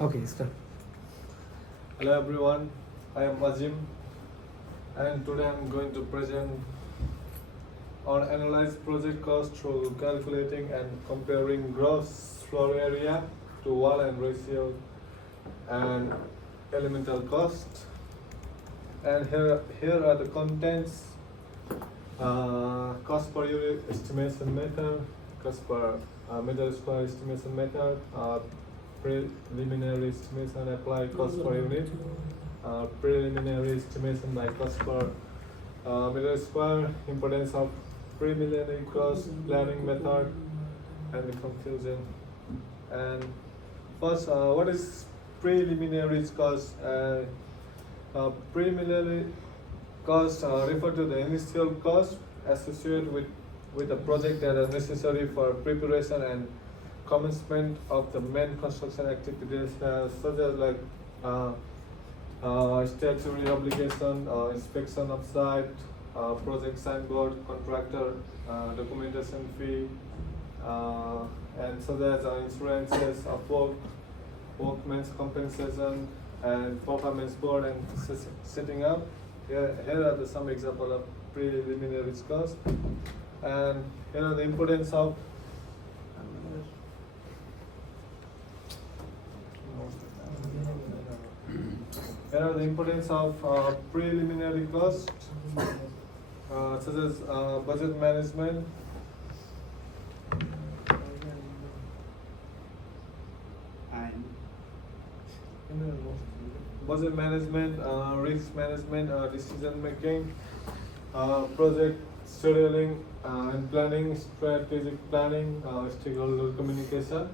Okay, start. Hello everyone, I am Ajim and today I am going to present or analyze project cost through calculating and comparing gross floor area to wall and ratio and elemental cost. And here are the contents: cost per unit estimation method, cost per meter square estimation method, preliminary estimation apply cost per unit, preliminary estimation by cost per meter square, importance of preliminary cost planning method, and the conclusion. And first, what is preliminary cost? Preliminary costs refer to the initial cost associated with a project that are necessary for preparation and commencement of the main construction activities, such as like statutory obligation, inspection of site, project signboard, contractor documentation fee, and such as insurances of workmen's compensation and performance board and setting up. Here are some examples of preliminary costs, and here are the importance of preliminary costs, such as budget management, risk management, decision making, project scheduling and planning, strategic planning, stakeholder communication.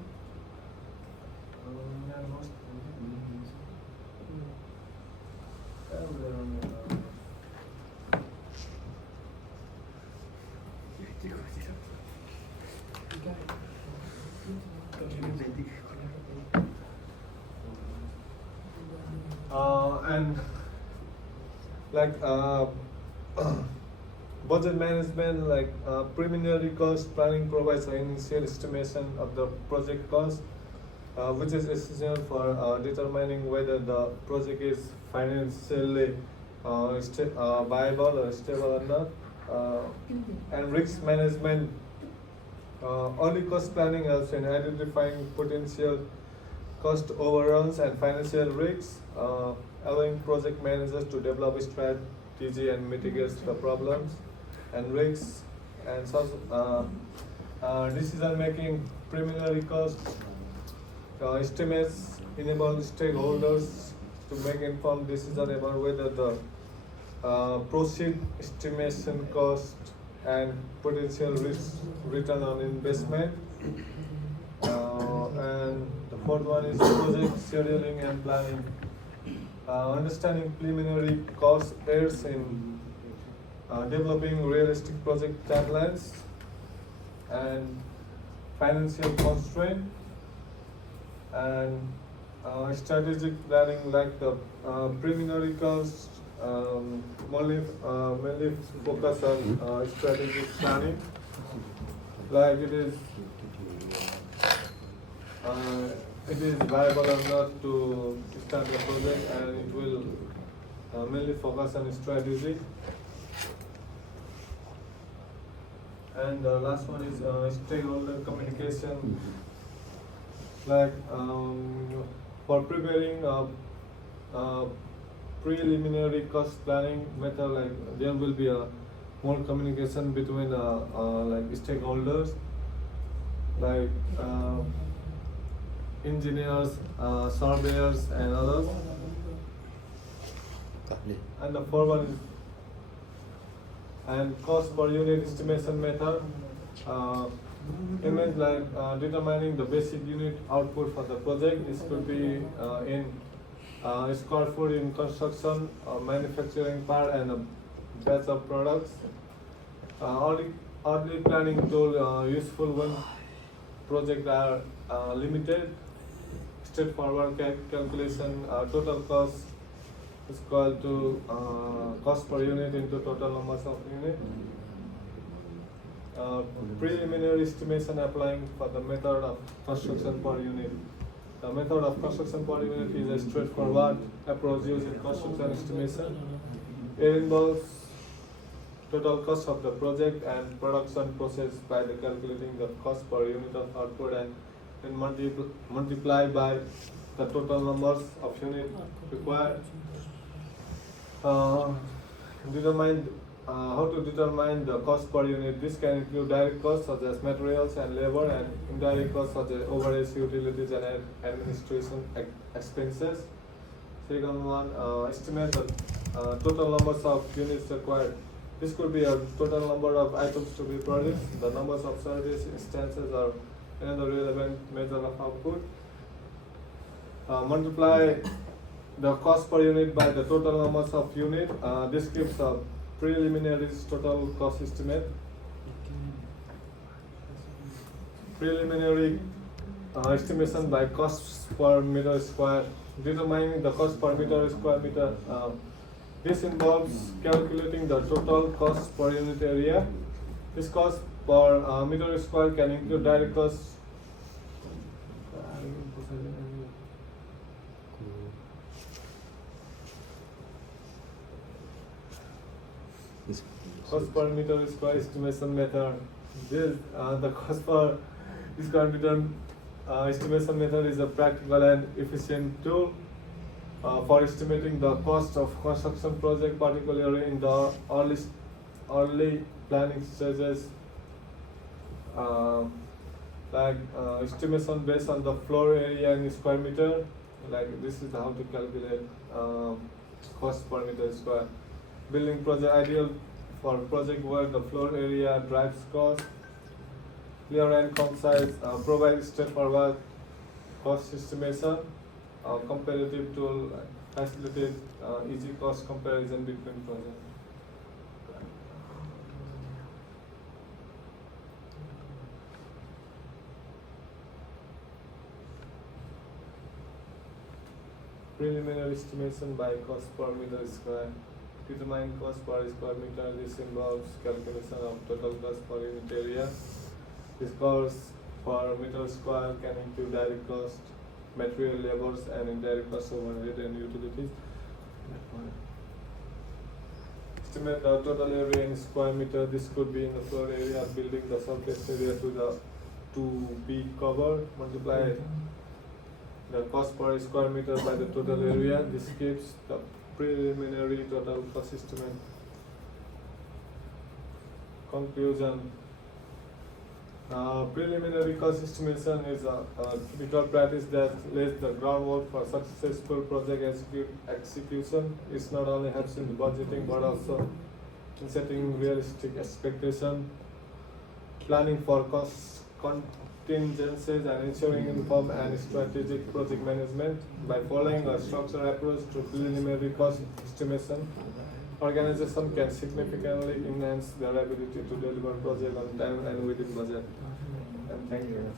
And like budget management, like preliminary cost planning provides an initial estimation of the project cost, which is essential for determining whether the project is financially viable or stable or not. And risk management, early cost planning helps in identifying potential cost overruns and financial risks, allowing project managers to develop strategy and mitigate the problems and risks. And so, decision making, preliminary cost estimates enable stakeholders to make informed decision about whether the proceed estimation cost and potential risk return on investment. And the fourth one is project scheduling and planning. Understanding preliminary cost aids in developing realistic project timelines and financial constraint, and strategic planning, like the preliminary costs mainly focus on strategic planning, like it is viable or not to start the project, and it will mainly focus on strategy. And the last one is stakeholder communication, like for preparing preliminary cost planning method, like there will be a more communication between like stakeholders, like engineers, surveyors, and others. And the fourth one is and cost per unit estimation method. It means like determining the basic unit output for the project. This could be in square foot in construction, manufacturing part, and a batch of products. Early planning tool useful when projects are limited. Straightforward calculation, total cost is equal to cost per unit into total numbers of unit. Preliminary estimation applying for the method of construction per unit. The method of construction per unit is a straightforward approach used in construction estimation. It involves total cost of the project and production process by the calculating the cost per unit of output and then multiply by the total numbers of units required. Uh, determine How to determine the cost per unit. This can include direct costs such as materials and labor, and indirect costs such as overheads, utilities, and administration expenses. Second one, estimate the total numbers of units required. This could be a total number of items to be produced, the numbers of service instances, or another relevant measure of output. Multiply the cost per unit by the total numbers of unit. This gives a preliminary total cost estimate. Preliminary estimation by cost per meter square. Determining the cost per square meter. This involves calculating the total cost per unit area. This cost per meter square can include direct costs. Cost per meter square estimation method. This the cost per square meter estimation method is a practical and efficient tool for estimating the cost of construction project, particularly in the early planning stages. Estimation based on the floor area in square meter. Like this is how to calculate cost per meter square. Building project ideal for project where the floor area drives cost. Clear and concise, provide straightforward cost estimation. Comparative tool facilitate easy cost comparison between projects. Preliminary estimation by cost per meter square. Determine cost per square meter. This involves calculation of total cost per unit area. This cost per meter square can include direct cost, material, labors, and indirect cost, overhead, and utilities. Estimate the total area in square meter. This could be in the floor area of building, the surface area to be covered. Multiply the cost per square meter by the total area. This gives the preliminary total cost estimate. Conclusion. Preliminary cost estimation is a typical practice that lays the groundwork for successful project execution. It not only helps in the budgeting but also in setting realistic expectation, planning for cost contingencies, and ensuring informed and strategic project management. By following a structured approach to preliminary cost estimation, organization can significantly enhance their ability to deliver project on time and within budget. And thank you.